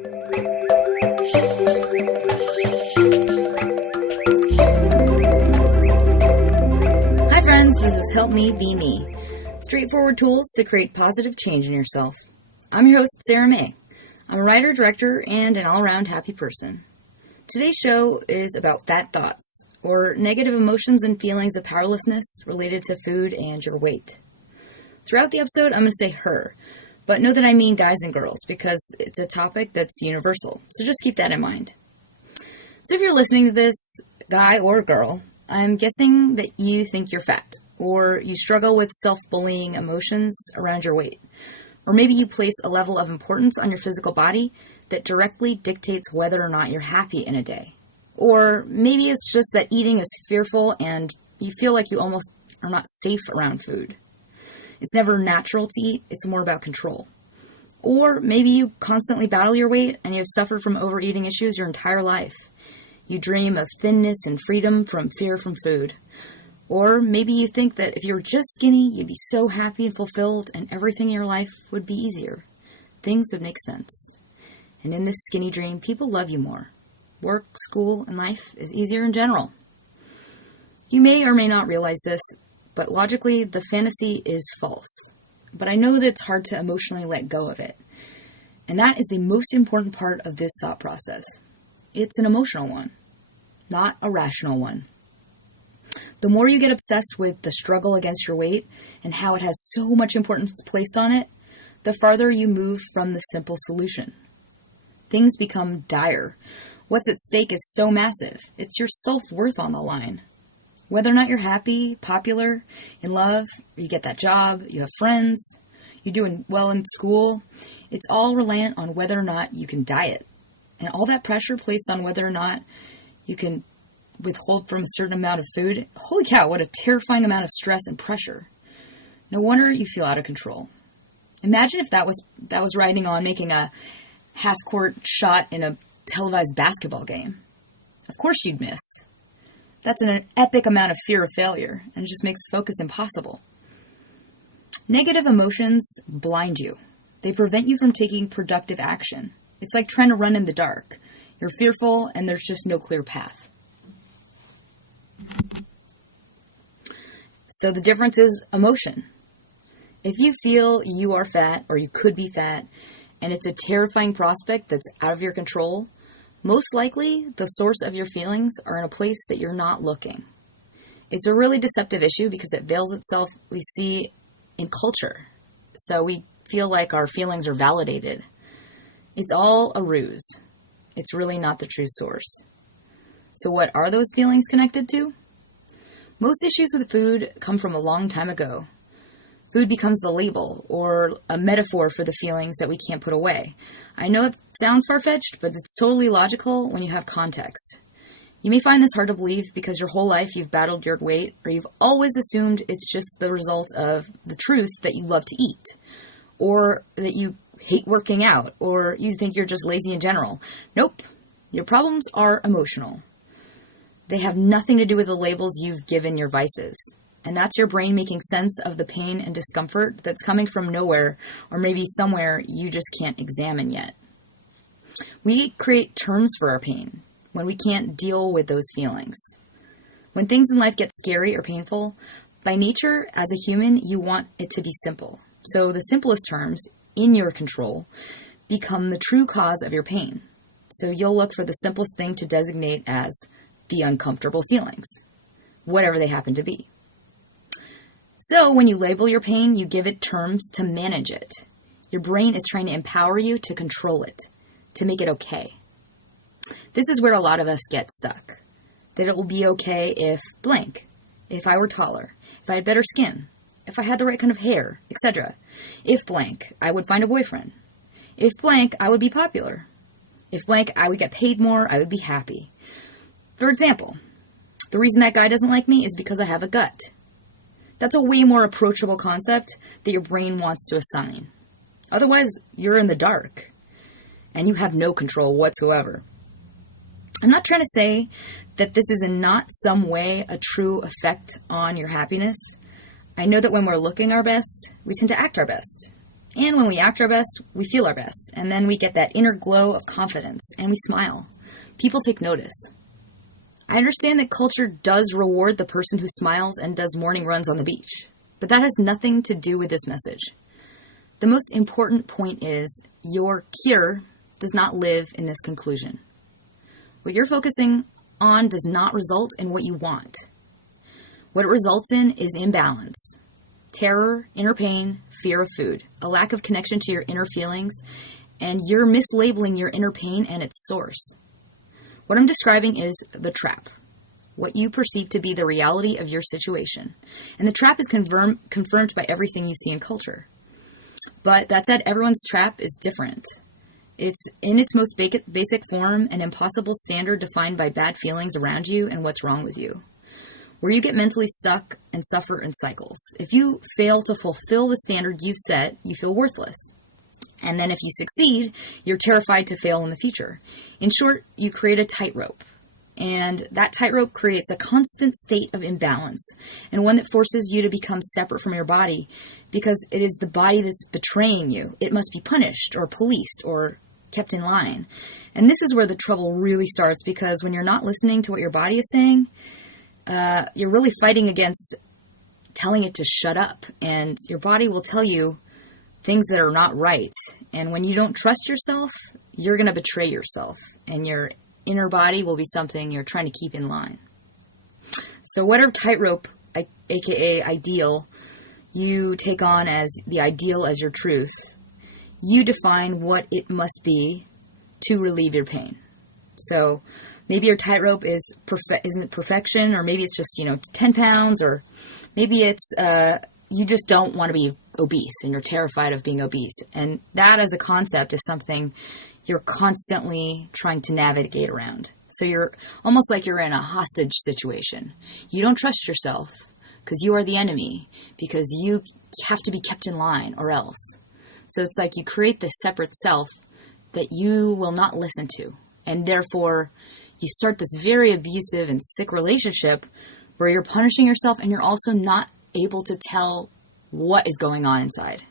Hi friends, this is Help Me Be Me. Straightforward tools to create positive change in yourself. I'm your host, Sarah May. I'm a writer, director, and an all-around happy person. Today's show is about fat thoughts, or negative emotions and feelings of powerlessness related to food and your weight. Throughout the episode, I'm going to say her, but know that I mean guys and girls because it's a topic that's universal, so just keep that in mind. So if you're listening to this, guy or girl, I'm guessing that you think you're fat, or you struggle with self-bullying emotions around your weight, or maybe you place a level of importance on your physical body that directly dictates whether or not you're happy in a day. Or maybe it's just that eating is fearful and you feel like you almost are not safe around food. It's never natural to eat, it's more about control. Or maybe you constantly battle your weight and you've suffered from overeating issues your entire life. You dream of thinness and freedom from fear from food. Or maybe you think that if you were just skinny, you'd be so happy and fulfilled and everything in your life would be easier. Things would make sense. And in this skinny dream, people love you more. Work, school, and life is easier in general. You may or may not realize this, but logically, the fantasy is false. But I know that it's hard to emotionally let go of it. And that is the most important part of this thought process. It's an emotional one, not a rational one. The more you get obsessed with the struggle against your weight and how it has so much importance placed on it, the farther you move from the simple solution. Things become dire. What's at stake is so massive. It's your self-worth on the line. Whether or not you're happy, popular, in love, or you get that job, you have friends, you're doing well in school, it's all reliant on whether or not you can diet. And all that pressure placed on whether or not you can withhold from a certain amount of food. Holy cow, what a terrifying amount of stress and pressure. No wonder you feel out of control. Imagine if that was riding on making a half-court shot in a televised basketball game. Of course you'd miss. That's an epic amount of fear of failure, and it just makes focus impossible. Negative emotions blind you. They prevent you from taking productive action. It's like trying to run in the dark. You're fearful, and there's just no clear path. So the difference is emotion. If you feel you are fat, or you could be fat, and it's a terrifying prospect that's out of your control, most likely the source of your feelings are in a place that you're not looking. It's a really deceptive issue because it veils itself, we see, in culture. So we feel like our feelings are validated. It's all a ruse. It's really not the true source. So what are those feelings connected to? Most issues with food come from a long time ago. Food becomes the label or a metaphor for the feelings that we can't put away. I know it sounds far-fetched, but it's totally logical when you have context. You may find this hard to believe because your whole life you've battled your weight, or you've always assumed it's just the result of the truth that you love to eat, or that you hate working out, or you think you're just lazy in general. Nope. Your problems are emotional. They have nothing to do with the labels you've given your vices. And that's your brain making sense of the pain and discomfort that's coming from nowhere, or maybe somewhere you just can't examine yet. We create terms for our pain when we can't deal with those feelings. When things in life get scary or painful, by nature, as a human, you want it to be simple. So the simplest terms, in your control, become the true cause of your pain. So you'll look for the simplest thing to designate as the uncomfortable feelings, whatever they happen to be. So when you label your pain, you give it terms to manage it. Your brain is trying to empower you to control it, to make it okay. This is where a lot of us get stuck. That it will be okay if blank, if I were taller, if I had better skin, if I had the right kind of hair, etc. If blank, I would find a boyfriend. If blank, I would be popular. If blank, I would get paid more, I would be happy. For example, the reason that guy doesn't like me is because I have a gut. That's a way more approachable concept that your brain wants to assign. Otherwise, you're in the dark, and you have no control whatsoever. I'm not trying to say that this is in not some way a true effect on your happiness. I know that when we're looking our best, we tend to act our best. And when we act our best, we feel our best. And then we get that inner glow of confidence and we smile. People take notice. I understand that culture does reward the person who smiles and does morning runs on the beach. But that has nothing to do with this message. The most important point is your cure does not live in this conclusion. What you're focusing on does not result in what you want. What it results in is imbalance. Terror, inner pain, fear of food, a lack of connection to your inner feelings, and you're mislabeling your inner pain and its source. What I'm describing is the trap, what you perceive to be the reality of your situation. And the trap is confirmed by everything you see in culture. But that said, everyone's trap is different. It's in its most basic form an impossible standard defined by bad feelings around you and what's wrong with you, where you get mentally stuck and suffer in cycles. If you fail to fulfill the standard you've set, you feel worthless. And then if you succeed, you're terrified to fail in the future. In short, you create a tightrope. And that tightrope creates a constant state of imbalance, and one that forces you to become separate from your body because it is the body that's betraying you. It must be punished or policed or kept in line. And this is where the trouble really starts, because when you're not listening to what your body is saying, you're really fighting against telling it to shut up. And your body will tell you things that are not right. And when you don't trust yourself, you're going to betray yourself. And your inner body will be something you're trying to keep in line. So whatever tightrope, aka ideal, you take on as the ideal as your truth, you define what it must be to relieve your pain. So maybe your tightrope isn't perfection, or maybe it's just, 10 pounds, or maybe it's you just don't want to be obese and you're terrified of being obese. And that as a concept is something you're constantly trying to navigate around. So you're almost like you're in a hostage situation. You don't trust yourself because you are the enemy, because you have to be kept in line or else. So it's like you create this separate self that you will not listen to. And therefore, you start this very abusive and sick relationship where you're punishing yourself and you're also not able to tell what is going on inside.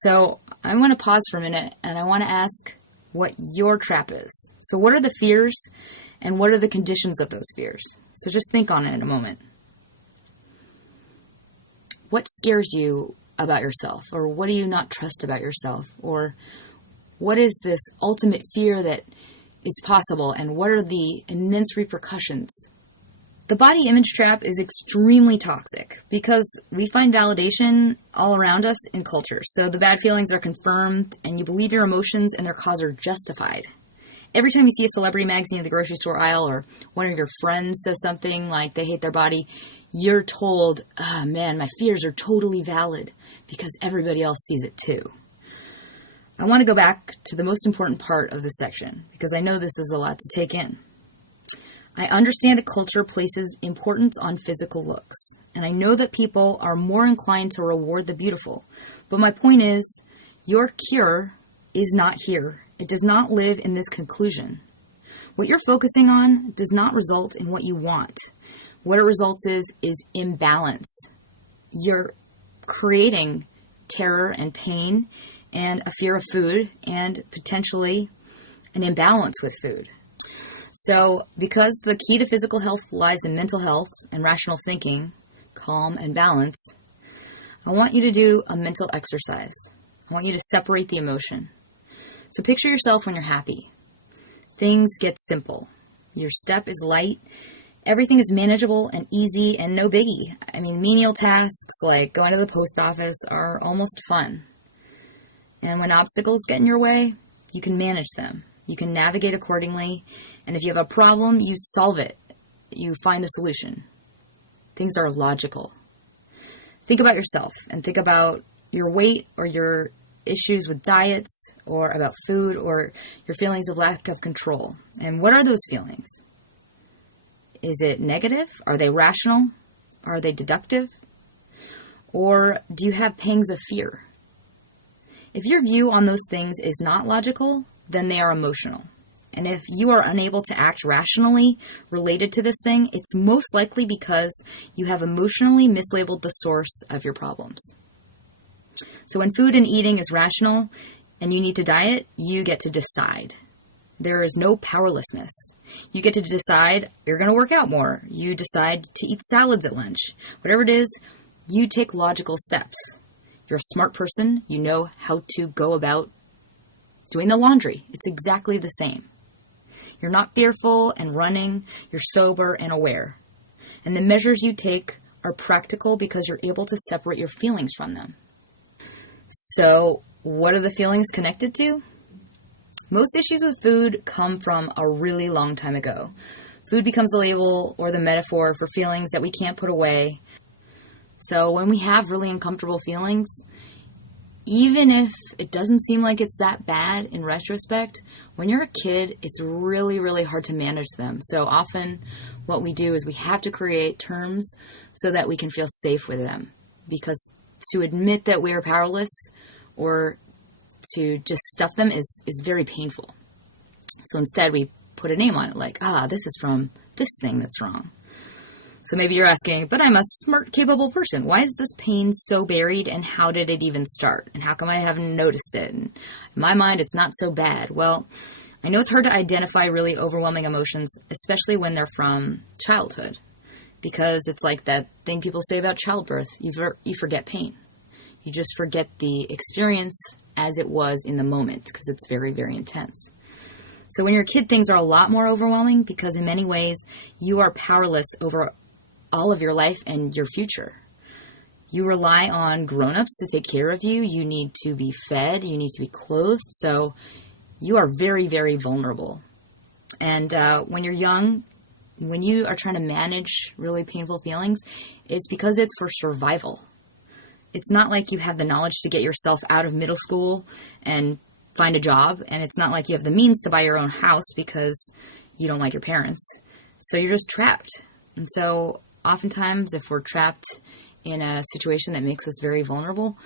So I want to pause for a minute and I want to ask what your trap is. So what are the fears and what are the conditions of those fears? So just think on it in a moment. What scares you about yourself? Or what do you not trust about yourself? Or what is this ultimate fear that is possible, and what are the immense repercussions? The body image trap is extremely toxic because we find validation all around us in culture. So the bad feelings are confirmed and you believe your emotions and their cause are justified. Every time you see a celebrity magazine at the grocery store aisle, or one of your friends says something like they hate their body, you're told, oh man, my fears are totally valid because everybody else sees it too. I want to go back to the most important part of this section because I know this is a lot to take in. I understand that culture places importance on physical looks, and I know that people are more inclined to reward the beautiful. But my point is, your cure is not here. It does not live in this conclusion. What you're focusing on does not result in what you want. What it results is imbalance. You're creating terror and pain and a fear of food and potentially an imbalance with food. So because the key to physical health lies in mental health and rational thinking, calm and balance, I want you to do a mental exercise. I want you to separate the emotion. So picture yourself when you're happy. Things get simple. Your step is light. Everything is manageable and easy and no biggie. I mean, menial tasks like going to the post office are almost fun. And when obstacles get in your way, you can manage them. You can navigate accordingly. And if you have a problem, you solve it. You find a solution. Things are logical. Think about yourself and think about your weight or your issues with diets or about food or your feelings of lack of control. And what are those feelings? Is it negative? Are they rational? Are they deductive? Or do you have pangs of fear? If your view on those things is not logical, then they are emotional. And if you are unable to act rationally related to this thing, it's most likely because you have emotionally mislabeled the source of your problems. So when food and eating is rational and you need to diet, you get to decide. There is no powerlessness. You get to decide you're going to work out more. You decide to eat salads at lunch. Whatever it is, you take logical steps. You're a smart person. You know how to go about doing the laundry. It's exactly the same. You're not fearful and running. You're sober and aware. And the measures you take are practical because you're able to separate your feelings from them. So, what are the feelings connected to? Most issues with food come from a really long time ago. Food becomes the label or the metaphor for feelings that we can't put away. So when we have really uncomfortable feelings, even if it doesn't seem like it's that bad in retrospect, when you're a kid, it's really, really hard to manage them. So often what we do is we have to create terms so that we can feel safe with them. Because to admit that we are powerless or to just stuff them is very painful. So instead we put a name on it like, this is from this thing that's wrong. So maybe you're asking, but I'm a smart, capable person. Why is this pain so buried and how did it even start? And how come I haven't noticed it? And in my mind, it's not so bad. Well, I know it's hard to identify really overwhelming emotions, especially when they're from childhood, because it's like that thing people say about childbirth. You forget pain. You just forget the experience as it was in the moment because it's very, very intense. So when you're a kid, things are a lot more overwhelming because in many ways you are powerless over all of your life and your future. You rely on grown-ups to take care of you. You need to be fed. You need to be clothed. So you are very, very vulnerable. And when you're young, when you are trying to manage really painful feelings, it's because it's for survival. It's not like you have the knowledge to get yourself out of middle school and find a job. And it's not like you have the means to buy your own house because you don't like your parents. So you're just trapped. And so oftentimes if we're trapped in a situation that makes us very vulnerable,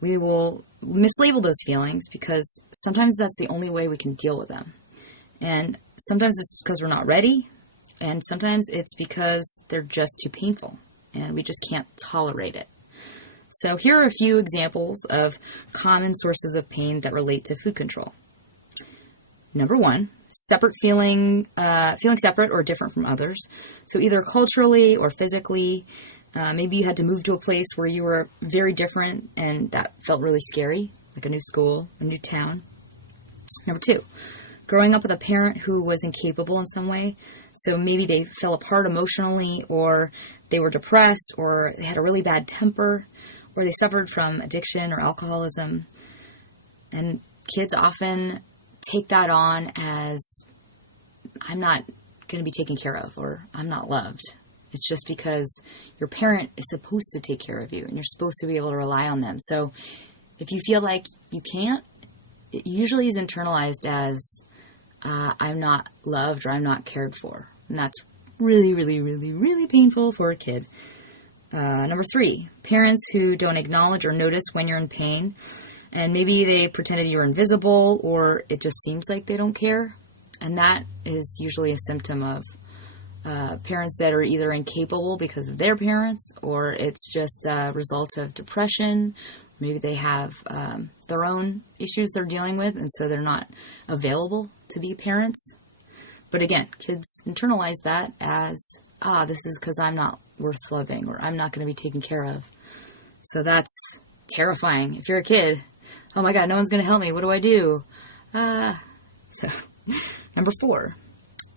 we will mislabel those feelings because sometimes that's the only way we can deal with them. And sometimes it's because we're not ready. And sometimes it's because they're just too painful and we just can't tolerate it. So here are a few examples of common sources of pain that relate to food control. Number one, feeling separate or different from others. So either culturally or physically, maybe you had to move to a place where you were very different and that felt really scary, like a new school, a new town. Number two, growing up with a parent who was incapable in some way. So maybe they fell apart emotionally or they were depressed or they had a really bad temper or they suffered from addiction or alcoholism. And kids often take that on as, I'm not going to be taken care of or I'm not loved. It's just because your parent is supposed to take care of you and you're supposed to be able to rely on them. So if you feel like you can't, it usually is internalized as I'm not loved or I'm not cared for. And that's really, really, really, really painful for a kid. Number three, parents who don't acknowledge or notice when you're in pain. And maybe they pretended you're invisible or it just seems like they don't care. And that is usually a symptom of parents that are either incapable because of their parents or it's just a result of depression. Maybe they have their own issues they're dealing with and so they're not available to be parents. But again, kids internalize that as, this is because I'm not worth loving or I'm not going to be taken care of. So that's terrifying. If you're a kid, oh my God, no one's going to help me. What do I do? So number four,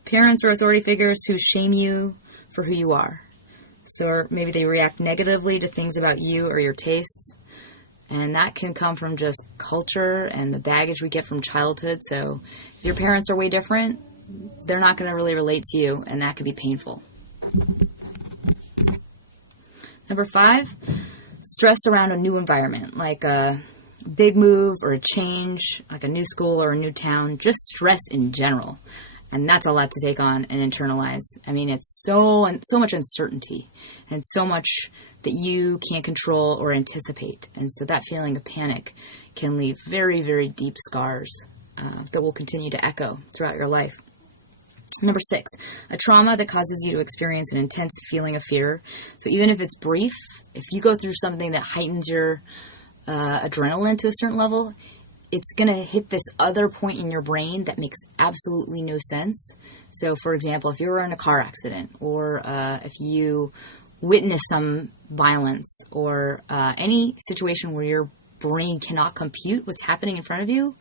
parents or authority figures who shame you for who you are. So maybe they react negatively to things about you or your tastes. And that can come from just culture and the baggage we get from childhood. So if your parents are way different, they're not going to really relate to you, and that could be painful. Number five, stress around a new environment, like a big move or a change, like a new school or a new town, just stress in general. And that's a lot to take on and internalize. I mean, it's so much uncertainty and so much that you can't control or anticipate. And so that feeling of panic can leave very, very deep scars that will continue to echo throughout your life. Number six, a trauma that causes you to experience an intense feeling of fear. So even if it's brief, if you go through something that heightens your adrenaline to a certain level, it's going to hit this other point in your brain that makes absolutely no sense. So, for example, if you're in a car accident, or if you witness some violence, or any situation where your brain cannot compute what's happening in front of you,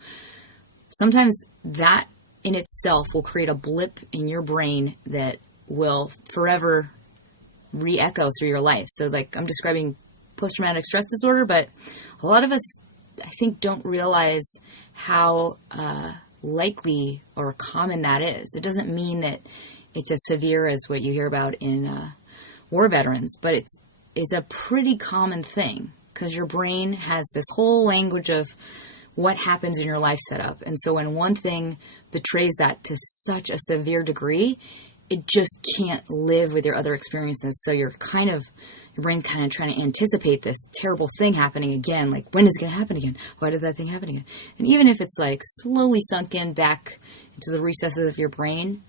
sometimes that in itself will create a blip in your brain that will forever re-echo through your life. So, like, I'm describing post-traumatic stress disorder, but a lot of us, I think, don't realize how likely or common that is. It doesn't mean that it's as severe as what you hear about in war veterans, but it's a pretty common thing, because your brain has this whole language of what happens in your life setup. And so when one thing betrays that to such a severe degree, it just can't live with your other experiences. So your brain's kind of trying to anticipate this terrible thing happening again. Like, when is it going to happen again? Why did that thing happen again? And even if it's like slowly sunk in back into the recesses of your brain,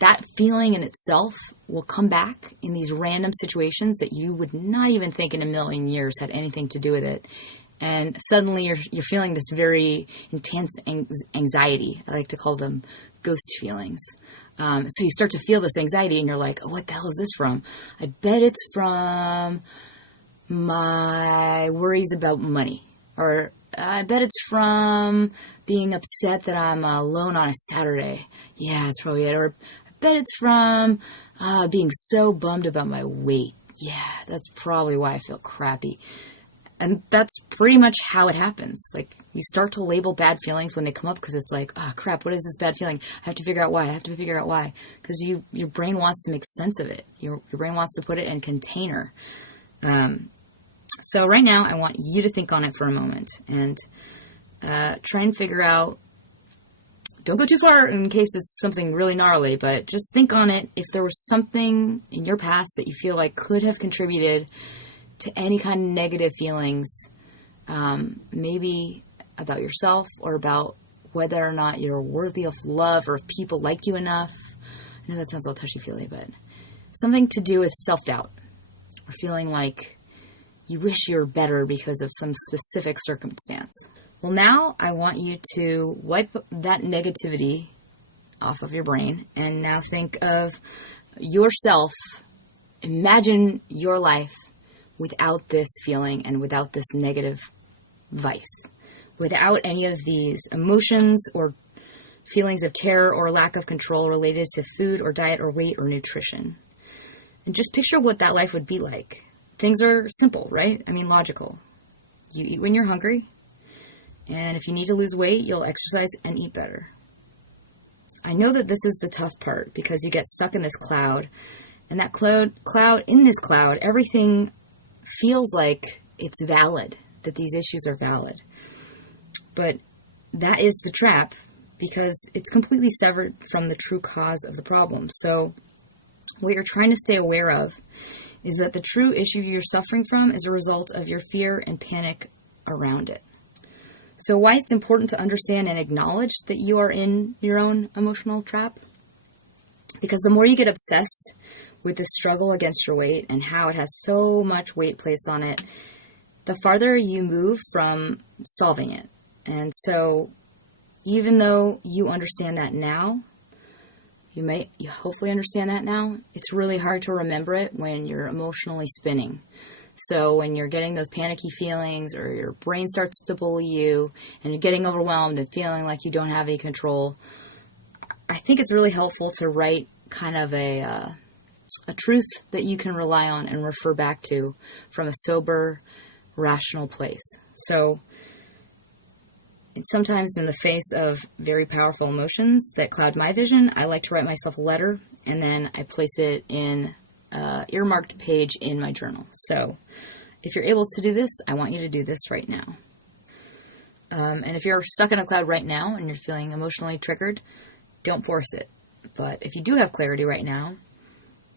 that feeling in itself will come back in these random situations that you would not even think in a million years had anything to do with it. And suddenly you're feeling this very intense anxiety. I like to call them ghost feelings. So you start to feel this anxiety, and you're like, oh, what the hell is this from? I bet it's from my worries about money. Or I bet it's from being upset that I'm alone on a Saturday. Yeah, that's probably it. Or I bet it's from being so bummed about my weight. Yeah, that's probably why I feel crappy. And that's pretty much how it happens. Like, you start to label bad feelings when they come up, because it's like, oh, crap, what is this bad feeling? I have to figure out why. Because your brain wants to make sense of it. Your brain wants to put it in a container. So right now, I want you to think on it for a moment and try and figure out, don't go too far in case it's something really gnarly, but just think on it. If there was something in your past that you feel like could have contributed to any kind of negative feelings, maybe about yourself, or about whether or not you're worthy of love, or if people like you enough. I know that sounds a little touchy-feely, but something to do with self-doubt, or feeling like you wish you were better because of some specific circumstance. Well, now I want you to wipe that negativity off of your brain, and now think of yourself. Imagine your life without this feeling and without this negative vice, without any of these emotions or feelings of terror or lack of control related to food or diet or weight or nutrition. And just picture what that life would be like. Things are simple, right? I mean, logical. You eat when you're hungry, and if you need to lose weight, you'll exercise and eat better. I know that this is the tough part, because you get stuck in this cloud, and that in this cloud, everything feels like it's valid, that these issues are valid. But that is the trap, because it's completely severed from the true cause of the problem. So what you're trying to stay aware of is that the true issue you're suffering from is a result of your fear and panic around it. So why it's important to understand and acknowledge that you are in your own emotional trap? Because the more you get obsessed with the struggle against your weight and how it has so much weight placed on it, the farther you move from solving it. And so even though you understand that now, you hopefully understand that now, it's really hard to remember it when you're emotionally spinning. So when you're getting those panicky feelings, or your brain starts to bully you, and you're getting overwhelmed and feeling like you don't have any control, I think it's really helpful to write kind of a truth that you can rely on and refer back to from a sober, rational place. So sometimes in the face of very powerful emotions that cloud my vision, I like to write myself a letter, and then I place it in an earmarked page in my journal. So if you're able to do this, I want you to do this right now. And if you're stuck in a cloud right now and you're feeling emotionally triggered, don't force it. But if you do have clarity right now,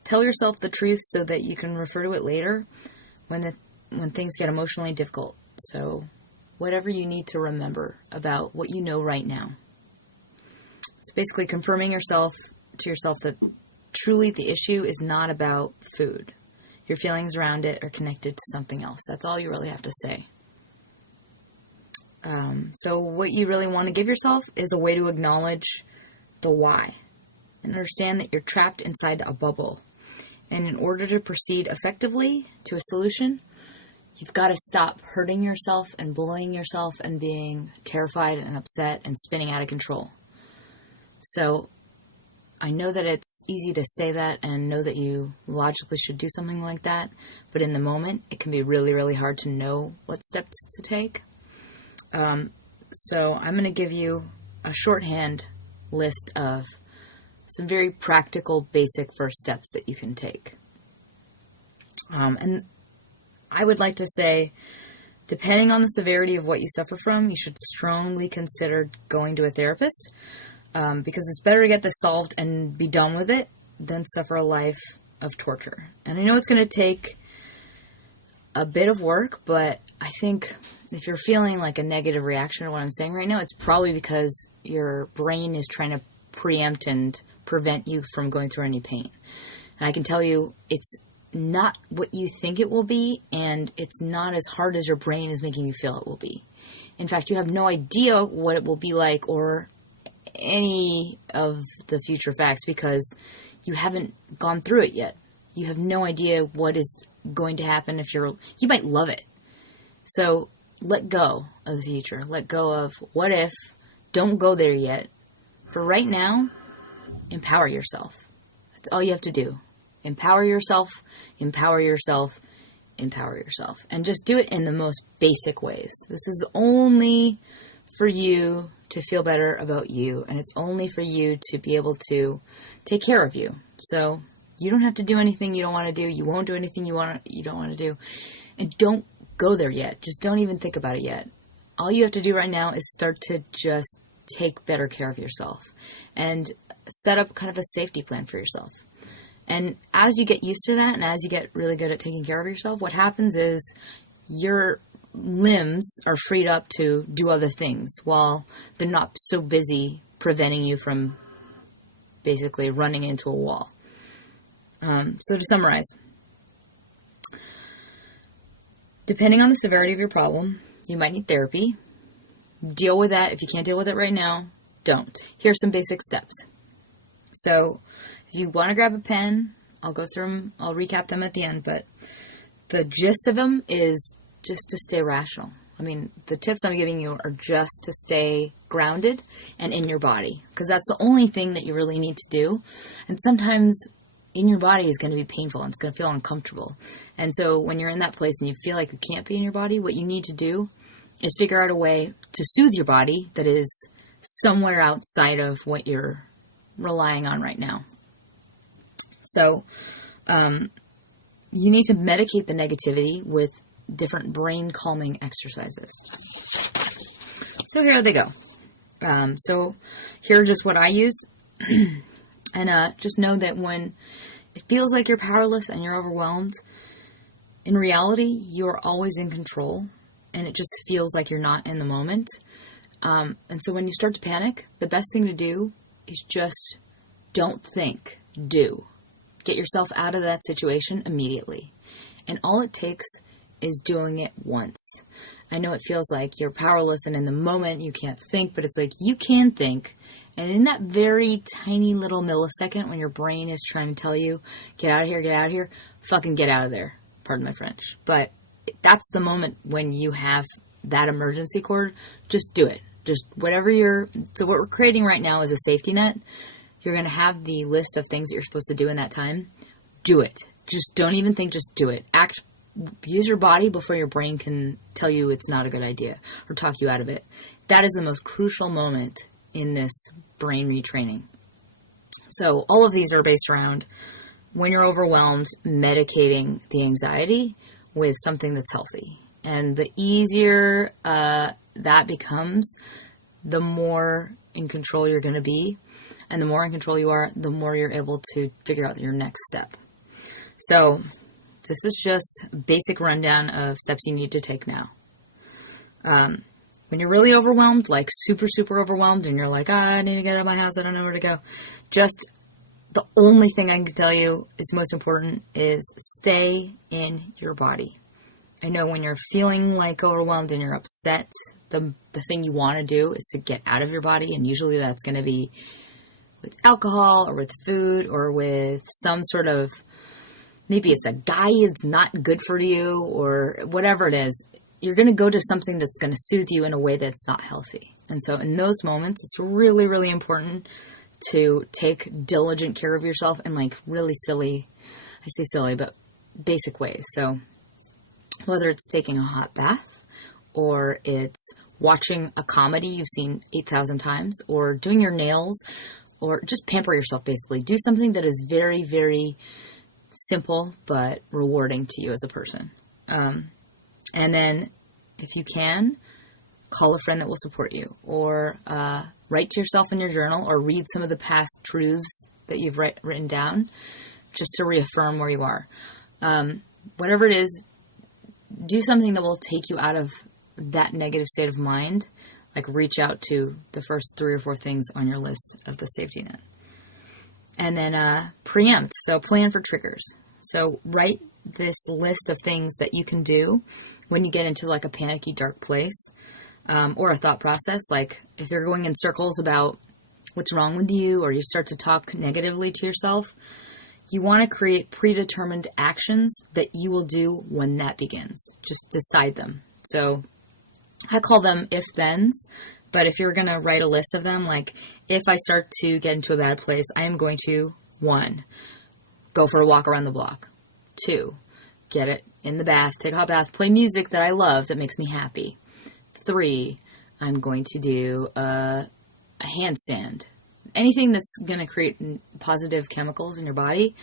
tell yourself the truth so that you can refer to it later when things get emotionally difficult. So whatever you need to remember about what you know right now. It's basically confirming to yourself that truly the issue is not about food. Your feelings around it are connected to something else. That's all you really have to say. So what you really want to give yourself is a way to acknowledge the why and understand that you're trapped inside a bubble. And in order to proceed effectively to a solution, you've got to stop hurting yourself and bullying yourself and being terrified and upset and spinning out of control. So I know that it's easy to say that and know that you logically should do something like that, but in the moment, it can be really, really hard to know what steps to take. So I'm going to give you a shorthand list of some very practical, basic first steps that you can take. And I would like to say, depending on the severity of what you suffer from, you should strongly consider going to a therapist, because it's better to get this solved and be done with it than suffer a life of torture. And I know it's going to take a bit of work, but I think if you're feeling like a negative reaction to what I'm saying right now, it's probably because your brain is trying to preempt and prevent you from going through any pain. And I can tell you, it's not what you think it will be, and it's not as hard as your brain is making you feel it will be. In fact, you have no idea what it will be like or any of the future facts because you haven't gone through it yet. You have no idea what is going to happen you might love it. So let go of the future. Let go of what if. Don't go there yet. For right now, empower yourself. That's all you have to do. Empower yourself, empower yourself, empower yourself. And just do it in the most basic ways. This is only for you to feel better about you, and it's only for you to be able to take care of you. So you don't have to do anything you don't want to do. You won't do anything you don't want to do. And don't go there yet. Just don't even think about it yet. All you have to do right now is start to just take better care of yourself and set up kind of a safety plan for yourself. And as you get used to that and as you get really good at taking care of yourself, what happens is your limbs are freed up to do other things while they're not so busy preventing you from basically running into a wall. So to summarize, depending on the severity of your problem, you might need therapy. Deal with that. If you can't deal with it right now, don't. Here's some basic steps. So if you want to grab a pen, I'll go through them. I'll recap them at the end, but the gist of them is just to stay rational. I mean, the tips I'm giving you are just to stay grounded and in your body, because that's the only thing that you really need to do. And sometimes in your body is going to be painful and it's going to feel uncomfortable. And so when you're in that place and you feel like you can't be in your body, what you need to do is figure out a way to soothe your body that is somewhere outside of what you're relying on right now. So you need to medicate the negativity with different brain calming exercises. So here they go. So here are just what I use. And just know that when it feels like you're powerless and you're overwhelmed, in reality, you're always in control, and it just feels like you're not in the moment. And so when you start to panic, the best thing to do is just don't think, do. Get yourself out of that situation immediately. And all it takes is doing it once. I know it feels like you're powerless and in the moment you can't think, but it's like you can think. And in that very tiny little millisecond when your brain is trying to tell you, get out of here, fucking get out of there. Pardon my French. But that's the moment when you have that emergency cord. Just do it. Just whatever so what we're creating right now is a safety net. You're going to have the list of things that you're supposed to do in that time. Do it. Just don't even think, just do it. Use your body before your brain can tell you it's not a good idea or talk you out of it. That is the most crucial moment in this brain retraining. So all of these are based around when you're overwhelmed, medicating the anxiety with something that's healthy. And the easier that becomes, the more in control you're going to be. And the more in control you are, the more you're able to figure out your next step. So this is just a basic rundown of steps you need to take now. When you're really overwhelmed, like super, super overwhelmed, and you're like, I need to get out of my house, I don't know where to go. Just the only thing I can tell you is most important is stay in your body. I know when you're feeling like overwhelmed and you're upset, the thing you want to do is to get out of your body. And usually that's going to be with alcohol or with food or with some sort of, maybe it's a guy that's not good for you or whatever it is. You're going to go to something that's going to soothe you in a way that's not healthy. And so in those moments, it's really, really important to take diligent care of yourself in like really silly, I say silly, but basic ways. So whether it's taking a hot bath or it's watching a comedy you've seen 8,000 times or doing your nails or just pamper yourself, basically. Do something that is very, very simple but rewarding to you as a person. And then if you can, call a friend that will support you or write to yourself in your journal or read some of the past truths that you've written down just to reaffirm where you are. Whatever it is, do something that will take you out of that negative state of mind. Like reach out to the first 3 or 4 things on your list of the safety net. And then preempt. So plan for triggers. So write this list of things that you can do when you get into like a panicky, dark place or a thought process. Like if you're going in circles about what's wrong with you or you start to talk negatively to yourself, you want to create predetermined actions that you will do when that begins. Just decide them. So I call them if-thens, but if you're going to write a list of them, like if I start to get into a bad place, I am going to, 1, go for a walk around the block. 2, get it in the bath, take a hot bath, play music that I love that makes me happy. 3, I'm going to do a handstand. Anything that's going to create positive chemicals in your body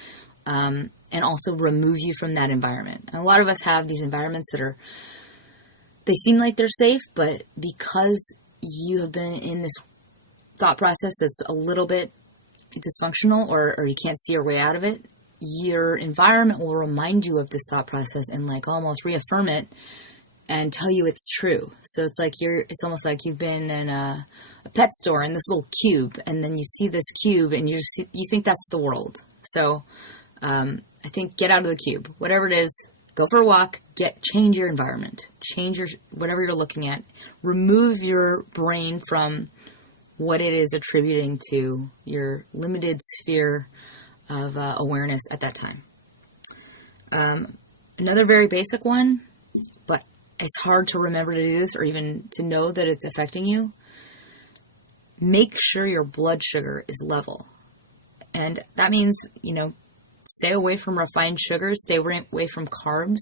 and also remove you from that environment. And a lot of us have these environments that they seem like they're safe, but because you have been in this thought process that's a little bit dysfunctional or you can't see your way out of it, your environment will remind you of this thought process and like almost reaffirm it and tell you it's true. So it's like it's almost like you've been in a pet store in this little cube, and then you see this cube and you think that's the world. So I think get out of the cube, whatever it is, go for a walk, change your environment, change whatever you're looking at, remove your brain from what it is attributing to your limited sphere of awareness at that time. Another very basic one, but it's hard to remember to do this or even to know that it's affecting you. Make sure your blood sugar is level. And that means, stay away from refined sugars, stay away from carbs.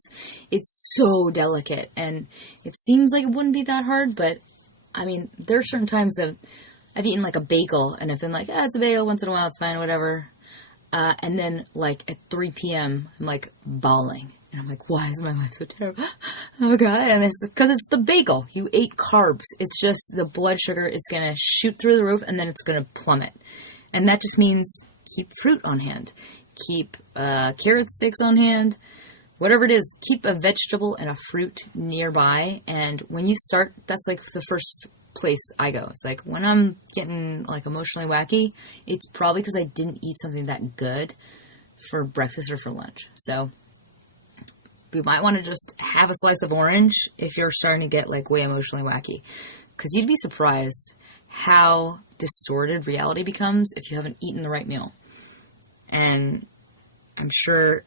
It's so delicate and it seems like it wouldn't be that hard, but I mean, there are certain times that I've eaten like a bagel and I've been like, it's a bagel once in a while, it's fine, whatever. And then like at 3 p.m., I'm like bawling. And I'm like, why is my life so terrible? Oh God. And it's because it's the bagel. You ate carbs. It's just the blood sugar. It's going to shoot through the roof and then it's going to plummet. And that just means keep fruit on hand. Keep carrot sticks on hand. Whatever it is, keep a vegetable and a fruit nearby. And when you start, that's like the first place I go. It's like when I'm getting like emotionally wacky, it's probably because I didn't eat something that good for breakfast or for lunch. So you might want to just have a slice of orange if you're starting to get like way emotionally wacky, because you'd be surprised how distorted reality becomes if you haven't eaten the right meal. And I'm sure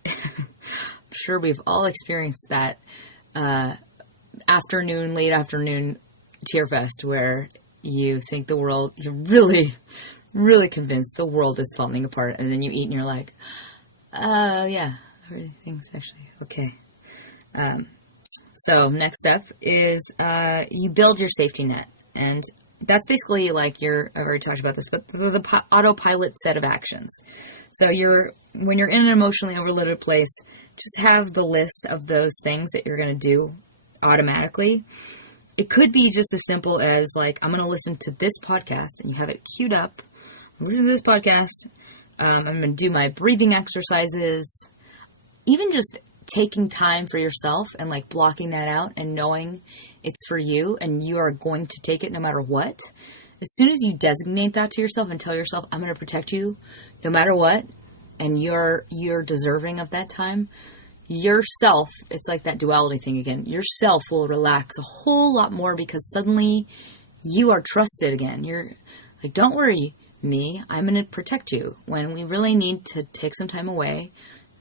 we've all experienced that late afternoon tear fest where you think you're really, really convinced the world is falling apart, and then you eat and you're like, yeah, everything's actually okay. So next step is you build your safety net, and that's basically like I've already talked about this, but the autopilot set of actions. So when you're in an emotionally overloaded place, just have the list of those things that you're going to do automatically. It could be just as simple as like, I'm going to listen to this podcast, and you have it queued up. Listen to this podcast. I'm going to do my breathing exercises. Even just taking time for yourself and like blocking that out and knowing it's for you and you are going to take it no matter what. As soon as you designate that to yourself and tell yourself, I'm going to protect you no matter what, and you're deserving of that time, yourself, it's like that duality thing again, yourself will relax a whole lot more because suddenly you are trusted again. You're like, don't worry, me, I'm going to protect you. When we really need to take some time away,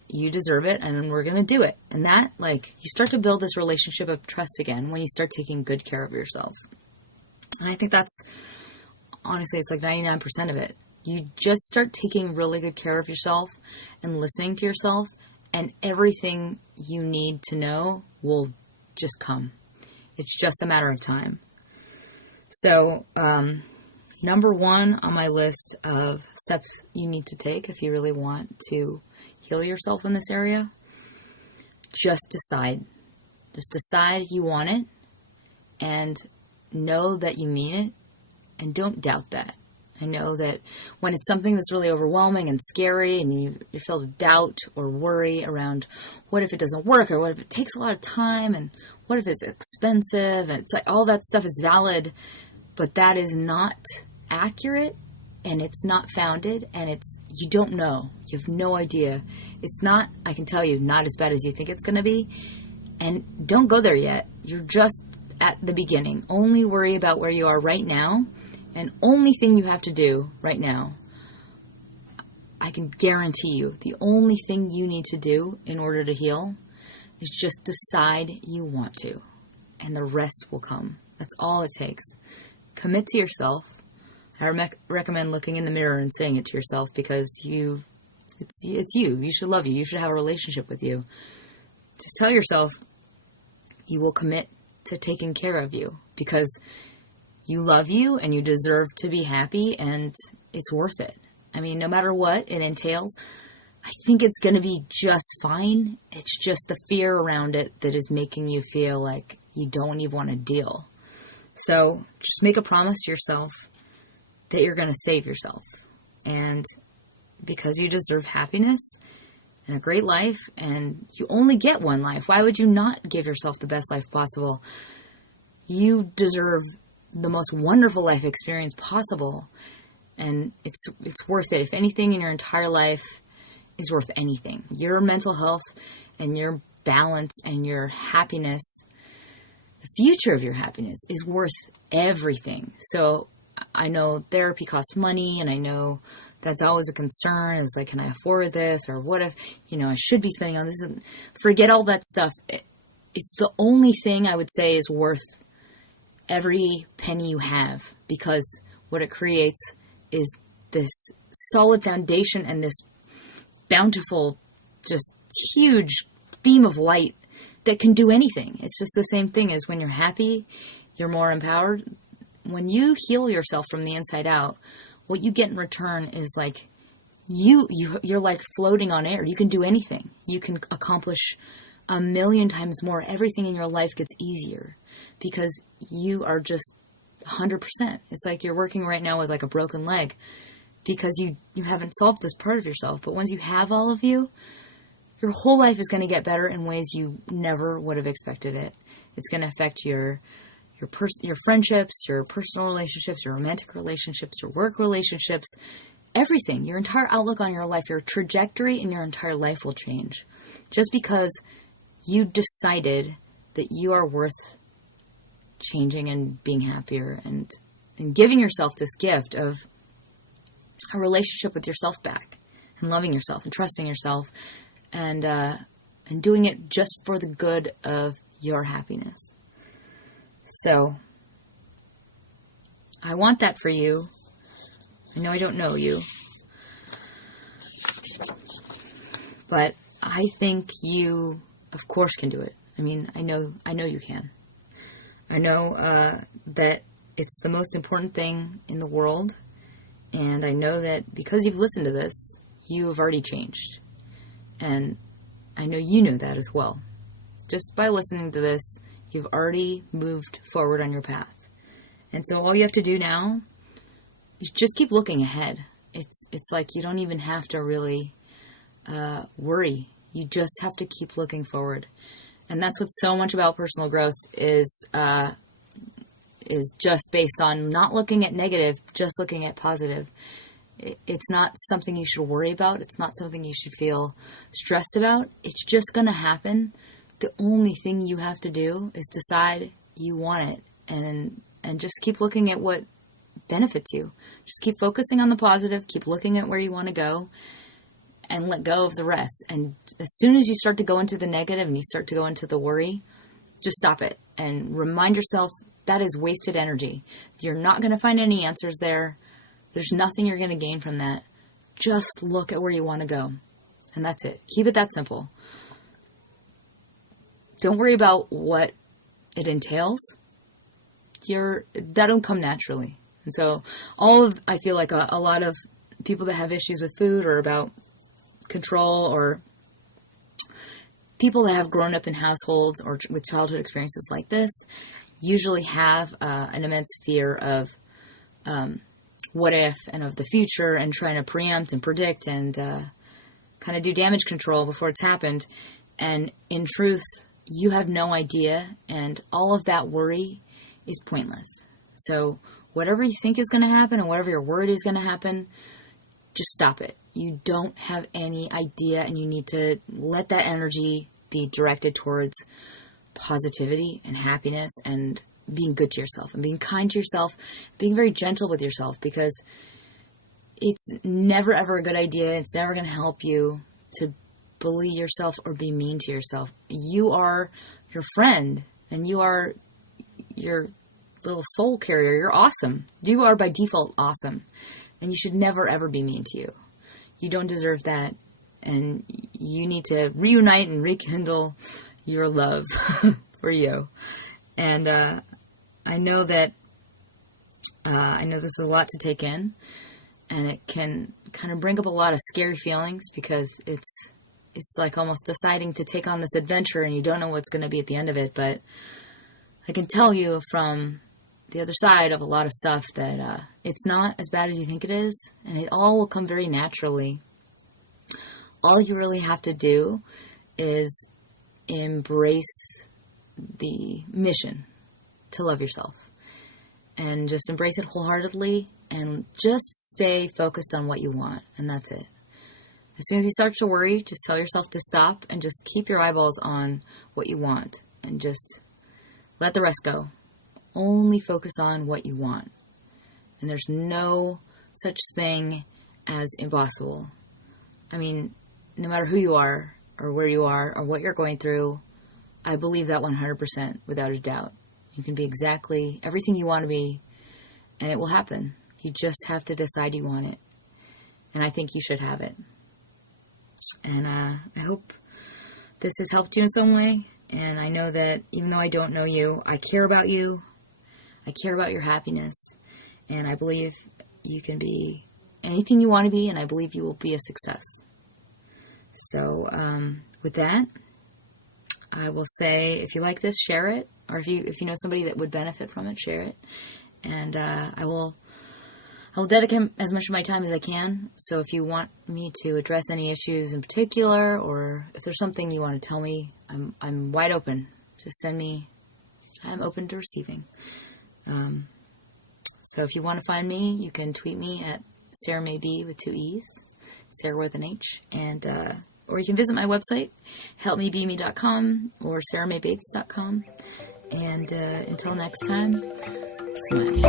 you deserve it, and we're going to do it. And that, like, you start to build this relationship of trust again when you start taking good care of yourself. And I think that's, honestly, it's like 99% of it. You just start taking really good care of yourself and listening to yourself, and everything you need to know will just come. It's just a matter of time. So, number one on my list of steps you need to take if you really want to heal yourself in this area, just decide. Just decide you want it and know that you mean it, and don't doubt that. I know that when it's something that's really overwhelming and scary and you're filled with doubt or worry around what if it doesn't work, or what if it takes a lot of time, and what if it's expensive, and it's like all that stuff is valid, but that is not accurate, and it's not founded, and you don't know. You have no idea. It's not, I can tell you, not as bad as you think it's going to be. And don't go there yet. You're just at the beginning. Only worry about where you are right now. And only thing you have to do right now, I can guarantee you, the only thing you need to do in order to heal is just decide you want to. And the rest will come. That's all it takes. Commit to yourself. I recommend looking in the mirror and saying it to yourself, because it's you. You should love you. You should have a relationship with you. Just tell yourself you will commit to taking care of you, because you love you and you deserve to be happy, and it's worth it. I mean, no matter what it entails, I think it's going to be just fine. It's just the fear around it that is making you feel like you don't even want to deal. So just make a promise to yourself that you're going to save yourself. And because you deserve happiness and a great life, and you only get one life, why would you not give yourself the best life possible? You deserve the most wonderful life experience possible, and it's worth it. If anything in your entire life is worth anything, your mental health and your balance and your happiness, the future of your happiness is worth everything. So I know therapy costs money, and I know that's always a concern. It's like, can I afford this? Or what if, I should be spending on this? And forget all that stuff. It's the only thing I would say is worth every penny you have, because what it creates is this solid foundation and this bountiful, just huge beam of light that can do anything. It's just the same thing as when you're happy, you're more empowered. When you heal yourself from the inside out, what you get in return is like you're like floating on air. You can do anything. You can accomplish 1,000,000 times more. Everything in your life gets easier because you are just 100%. It's like you're working right now with like a broken leg because you haven't solved this part of yourself. But once you have all of you, your whole life is going to get better in ways you never would have expected it. It's going to affect your friendships, your personal relationships, your romantic relationships, your work relationships, everything. Your entire outlook on your life, your trajectory in your entire life will change. Just because you decided that you are worth changing and being happier and giving yourself this gift of a relationship with yourself back, and loving yourself and trusting yourself, and doing it just for the good of your happiness. So I want that for you. I know I don't know you, but I think you, of course, can do it. I mean, I know you can. I know that it's the most important thing in the world, and I know that because you've listened to this, you have already changed. And I know you know that as well. Just by listening to this, you've already moved forward on your path. And so all you have to do now is just keep looking ahead. It's like you don't even have to really worry. You just have to keep looking forward. And that's what's so much about personal growth is just based on not looking at negative, just looking at positive. It's not something you should worry about. It's not something you should feel stressed about. It's just going to happen. The only thing you have to do is decide you want it, and just keep looking at what benefits you. Just keep focusing on the positive, keep looking at where you want to go, and let go of the rest. And as soon as you start to go into the negative and you start to go into the worry, just stop it and remind yourself that is wasted energy. You're not going to find any answers there. There's nothing you're going to gain from that. Just look at where you want to go. And that's it. Keep it that simple. Don't worry about what it entails. That'll come naturally. And so I feel like a lot of people that have issues with food or about control, or people that have grown up in households or with childhood experiences like this, usually have an immense fear of what if and of the future, and trying to preempt and predict and kind of do damage control before it's happened. And in truth, you have no idea, and all of that worry is pointless. So whatever you think is going to happen and whatever you're worried is going to happen, just stop it. You don't have any idea, and you need to let that energy be directed towards positivity and happiness and being good to yourself and being kind to yourself, being very gentle with yourself, because it's never ever a good idea. It's never going to help you to bully yourself or be mean to yourself. You are your friend, and you are your little soul carrier. You're awesome. You are by default awesome, and you should never ever be mean to you. You don't deserve that, and you need to reunite and rekindle your love for you. And I know that this is a lot to take in, and it can kind of bring up a lot of scary feelings, because it's like almost deciding to take on this adventure and you don't know what's going to be at the end of it. But I can tell you from the other side of a lot of stuff that it's not as bad as you think it is, and it all will come very naturally. All you really have to do is embrace the mission to love yourself, and just embrace it wholeheartedly, and just stay focused on what you want, and that's it. As soon as you start to worry, just tell yourself to stop and just keep your eyeballs on what you want, and just let the rest go. Only focus on what you want. And there's no such thing as impossible. I mean, no matter who you are, or where you are, or what you're going through, I believe that 100% without a doubt. You can be exactly everything you want to be, and it will happen. You just have to decide you want it. And I think you should have it. And I hope this has helped you in some way. And I know that even though I don't know you, I care about you. I care about your happiness. And I believe you can be anything you want to be, and I believe you will be a success. So with that, I will say, if you like this, share it. Or if you know somebody that would benefit from it, share it. And I will dedicate as much of my time as I can. So if you want me to address any issues in particular, or if there's something you want to tell me, I'm wide open. Just send me. I'm open to receiving. So if you want to find me, you can tweet me at Sarah May B with 2 E's, Sarah with an H, and or you can visit my website, helpmebeme.com or sarahmaybates.com. And until next time, smile.